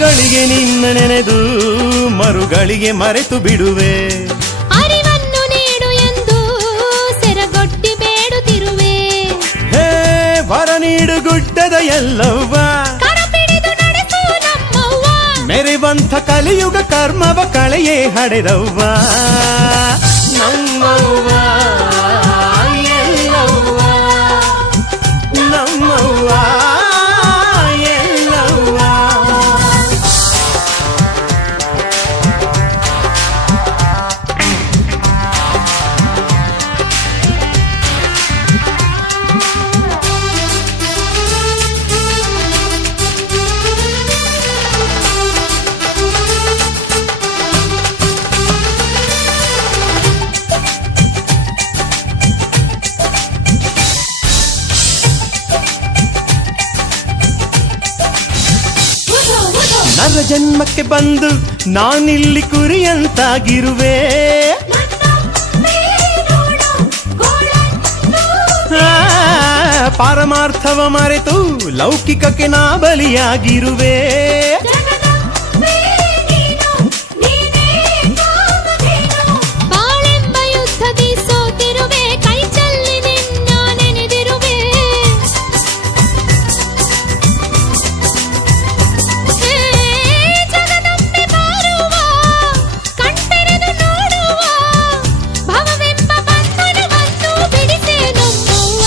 ಅರಗಳಿಗೆ ನಿನ್ನ ನೆನೆದು ಮರುಗಳಿಗೆ ಮರೆತು ಬಿಡುವೆ. ಅರಿವನ್ನು ನೀಡು ಎಂದು ಸೆರಗೊಟ್ಟಿ ಬೇಡುತ್ತಿರುವೆ. ಹೇ ವರ ನೀಡು ಗುಡ್ಡದ ಎಲ್ಲವ್ವ, ಕರಪಿಡಿದು ನಡೆಸು ನಮ್ಮವ್ವ. ಮೆರೆವಂಥ ಕಲಿಯುಗ ಕರ್ಮವ ಕಳೆಯೇ ಹಡೆದವ್ವ ನಮ್ಮವ್ವ ಎಲ್ಲವ್ವ, ನಮ್ಮವ್ವ ಎಲ್ಲವ್ವ. ನರ ಜನ್ಮಕ್ಕೆ ಬಂದು ನಾನಿಲ್ಲಿ ಕುರಿಯಂತಾಗಿರುವೆ. ಪಾರಮಾರ್ಥವ ಮರೆತು ಲೌಕಿಕಕ್ಕೆ ನಾ ಬಲಿಯಾಗಿರುವೆ. ಬಾಳೆಂಬ ಯುದ್ಧದಿ ಸೋತಿರುವೆ, ಕೈ ಚೆಲ್ಲಿ ನಿನ್ನ ನೆನೆದಿರುವೆ. ಜಗದಂಬೆ ಬಾರುವ, ಕಣ್ತೆರೆದು ನೋಡುವ, ಭವವೆಂಬ ಬಂಧನವನ್ನು ಬಿಡಿಸೆ ನಮ್ಮವ್ವ.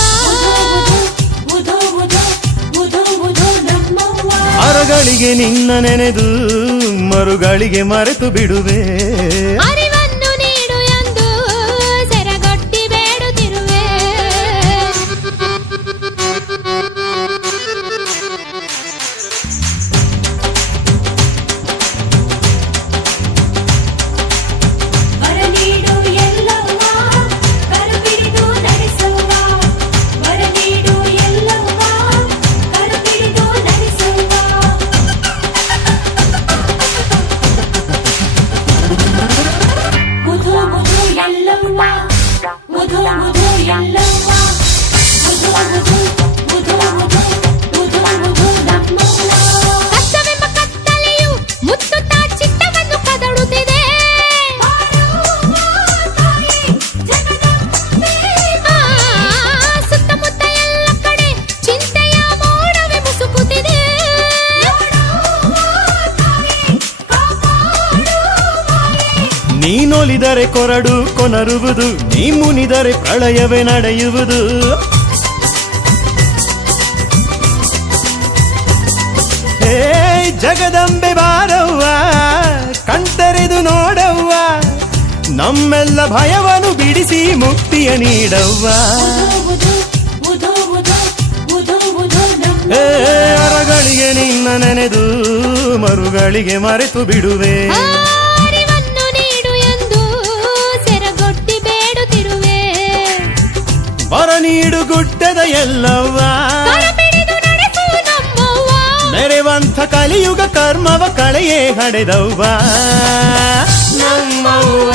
ಅರಗಳಿಗೆ ನಿನ್ನ ನೆನೆದು ಮರುಗಳಿಗೆ ಮರೆತು ಬಿಡುವೆ. ಅರಿವನ್ನು ನೀಡು ಎಂದು ಸೆರಗೊಟ್ಟಿ ಬೇಡುತ್ತಿರುವೆ. ವರ ನೀಡು ಎಲ್ಲವ್ವ, ಕರುಪಿಡಿದು ನಡೆಸುವ. ವರ ನೀಡು ಎಲ್ಲವ್ವ, ಕರುಪಿಡಿದು ನಡೆಸುವ. ಮುಧು ಮುಧು ಎಲ್ಲವ್ವ, ಮುಧು ಮುಧು ಎಲ್ಲವ್ವ. ಮುಧು ಮುಧು ಮುಧು ಮುಧು ಮುಧು ಮುಧು ನಮ್ಮವ್ವ. ಕಷ್ಟವೆಂಬ ಕತ್ತಲೆಯು ಮುತ್ತುತ್ತಾ ಚಿತ್ತವನ್ನು ಕದಡುತ್ತಿದೆ. ಸುತ್ತಮುತ್ತ ಎಲ್ಲ ಕಡೆ ಚಿಂತೆಯ ಮೋಡವೇ ಮುಸುಕುತ್ತಿದೆ. ನೀನೊಲಿದರೆ ಕೊರಡು ಕೊನರುವುದು, ನೀ ಮುನಿದರೆ ಪ್ರಳಯವೇ ನಡೆಯುವುದು. ಹೇ ಜಗದಂಬೆ ಬಾರವ್ವ, ಕಣ್ತೆರೆದು ನೋಡವ್ವ, ನಮ್ಮೆಲ್ಲ ಭಯವನ್ನು ಬಿಡಿಸಿ ಮುಕ್ತಿಯ ನೀಡವ್ವ. ಮುಧು ಮುಧು ಮುಧು ಮುಧು ಮುಧು ನಮ್ಮ. ಹೇ ಅರಗಳಿಗೆ ನಿನ್ನ ನೆನೆದು ಮರುಗಳಿಗೆ ಮರೆತು ಬಿಡುವೆ. ಅರಿವನ್ನು ನೀಡು ಎಂದು ಸೆರಗೊಟ್ಟಿ ಬೇಡುತ್ತಿರುವೆ. ವರ ನೀಡು ಗುಡ್ಡದ ಎಲ್ಲವ್ವ, ಕರಪಿಡಿದು ನಡೆಸು ನಮ್ಮವ್ವ. ಮೆರೆವಂಥ ಕಲಿಯುಗ ಕರ್ಮವ ಕಳೆಯೇ ಹಡೆದವ್ವ ನಮ್ಮವ್ವ.